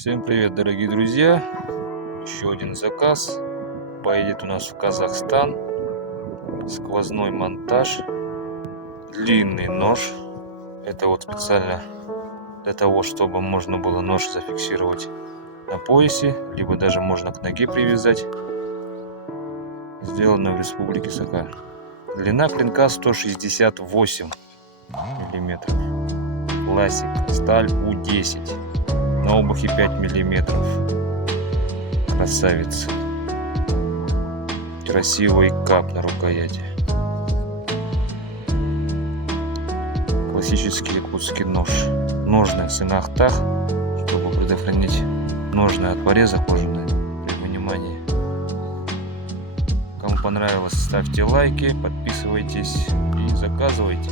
Всем привет, дорогие друзья! Еще один заказ. Поедет у нас в Казахстан. Сквозной монтаж. Длинный нож. Это вот специально для того, чтобы можно было нож зафиксировать на поясе, либо даже можно к ноге привязать. Сделано в Республике Саха. Длина клинка 168 миллиметров. Классик. Сталь У10. На обухе 5 миллиметров. Красавец. Красивый кап на рукояти. Классический якутский нож. Ножны в сынахтах, чтобы предохранить ножны от пореза кожаные при вынимании. Кому понравилось, ставьте лайки, подписывайтесь и заказывайте.